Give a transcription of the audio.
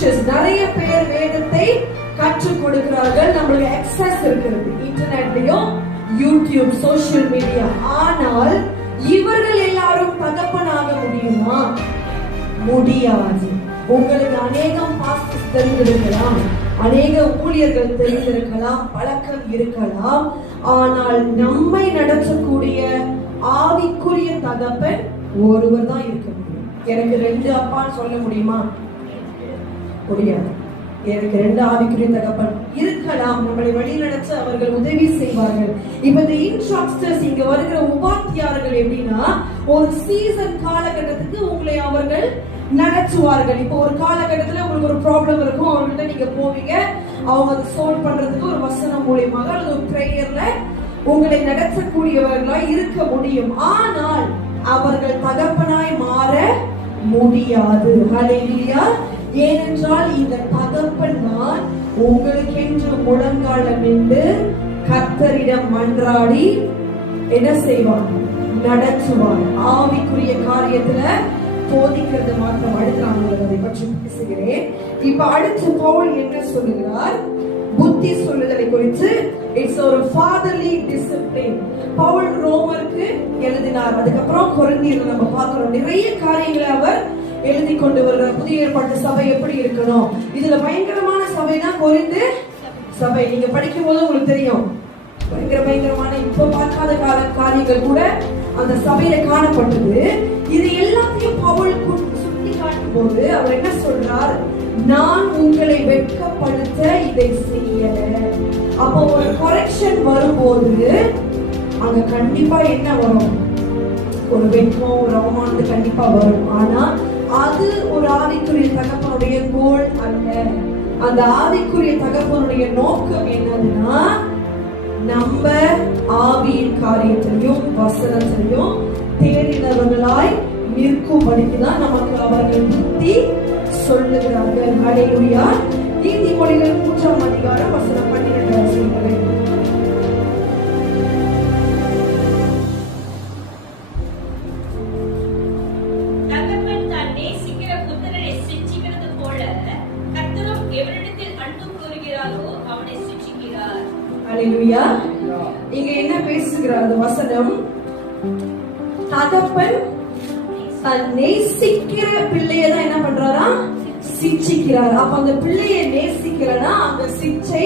Teachers, நிறைய பேர் வேதத்தை கற்றுக் கொடுக்கிறார்கள். நம்மளுக்கு எக்ஸஸ் இருக்கிறது இன்டர்நெட்லயும், யூடியூப், சோசியல் மீடியா. ஆனால் இவர்கள் எல்லாரும் தகப்பனாக முடியுமா? முடியாது. உங்களுக்கு அநேகம் பாஸ்டர்ஸ் தெரிந்திருக்கலாம், அநேக ஊழியர்கள் தெரிந்திருக்கலாம், பழக்கம் இருக்கலாம். ஆனால் நம்மை நடத்தக்கூடிய ஆவிக்குரிய தகப்பன் ஒருவர் தான் இருக்க முடியும். எனக்கு 2 அப்பான்னு சொல்ல முடியுமா? முடியாது. எனக்கு 2 ஆவிக்குரிய தகப்பன் இருக்கலாம். நம்மளை வழி நடத்த அவர்கள் உதவி செய்வார்கள். இப்ப இந்த இன்ஸ்ட்ரக்டர்ஸ், இங்க வருகிற உபாத்தியார்கள் எப்படின்னா, ஒரு சீசன் காலகட்டத்துக்கு உங்களை அவர்கள் நடத்துவார்கள். இப்போ ஒரு காலகட்டத்துல உங்களுக்கு ஒரு ப்ராப்ளம் இருக்கும், அவங்கள்ட்ட நீங்க போவீங்க, அவங்க அதை சால்வ் பண்றதுக்கு ஒரு வசனம் மூலியமாக அல்லது ஒரு பிரேயர்ல உங்களை நடத்தக்கூடியவர்களாய் இருக்க முடியும். ஆனால் அவர்கள் தகப்பனாய் மாற முடியாது. ஹல்லேலூயா. ஏனென்றால் இந்த தகப்பன் தான் உங்களுக்கென்று முழங்காலம் நின்று கர்த்தரிடம் மன்றாடி என்ன செய்வார்? நடத்துவார். ஆவிக்குரிய காரியத்துல போதிக்கிறது மாத்திரம். அடுத்து நான் அதை பற்றி பேசுகிறேன். இப்ப அடுத்து பவுல் என்ன சொல்லுகிறார்? புத்தி சொல்லுதலை குறித்து. இட்ஸ் ஒரு ஃபாதர்லி டிசிப்ளின். பவுல் ரோமருக்கு எழுதினார். அதுக்கப்புறம் கொரிந்தியர் நம்ம பார்க்கிறோம். நிறைய காரியங்களை அவர் எழுதி கொண்டு வருகிறார். புதிய ஏற்பாட்டு சபை எப்படி இருக்கணும், இதுல பயங்கரமான சபை தான் கொரிந்து சபை. நீங்க படிக்கும் போது உங்களுக்கு தெரியும், பயங்கரமான இப்ப பார்க்காத காரியங்கள் கூட அந்த சபையில காணப்பட்டது. இது எல்லாத்தையும் பவுல் சுட்டி காட்டும் போது அவர் என்ன சொல்றார்? நான் உங்களை வெட்கப்படுத்த இதை செய்யல. அப்போ ஒரு கரெக்ஷன் வரும்போது அங்க கண்டிப்பா என்ன வரும்? ஒரு வெட்கம், ஒரு அவமானது கண்டிப்பா வரும். ஆனா அது ஒரு ஆவிக்குரிய தகப்பனுடைய கோல் அல்ல. அந்த ஆவிக்குரிய தகப்பனுடைய நோக்கம் என்னதுன்னா, நம்ம ஆவியின் காரியத்திலையும் வசனத்திலையும் தேறினவர்களாய் நிற்கும்படிக்குதான் நமக்கு அவர்கள் புத்தி சொல்லுகிறார்கள். ஹல்லேலூயா. நீதிமொழிகள் 3ஆம் அதிகாரம் வசனம் 12 வாசியுங்கள். தகப்பன் தான் நேசிக்கிற புத்திரனை சிட்சிக்கிறது போல கர்த்தரும் எவனிடத்தில் அன்பு கூறுகிறாரோ அவனை சிட்சிக்கிறார். ஹல்லேலூயா. இங்க என்ன பேசுகிறார் அந்த வசனம்? தகப்பன் தான் நேசிக்கிற பிள்ளையை தான் என்ன பண்றாரா? சிட்சிக்கிறார். அப்ப அந்த பிள்ளையை நேசிக்கிறனா அந்த சிட்சை